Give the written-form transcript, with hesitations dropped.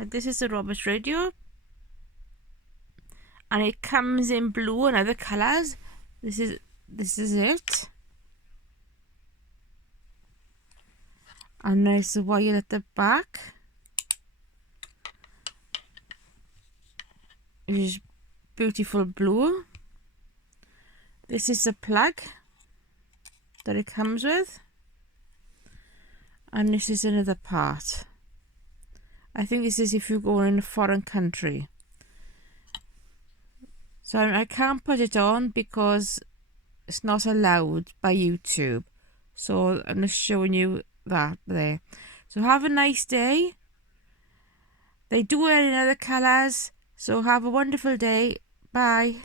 This is the Robert radio, and it comes in blue and other colours. This is it, and there's the wire at the back, which is beautiful blue. This is the plug that it comes with, and this is another part. I think this is if you go in a foreign country. So I can't put it on because it's not allowed by YouTube. So I'm just showing you that there. So have a nice day. They do it in other colours. So have a wonderful day. Bye.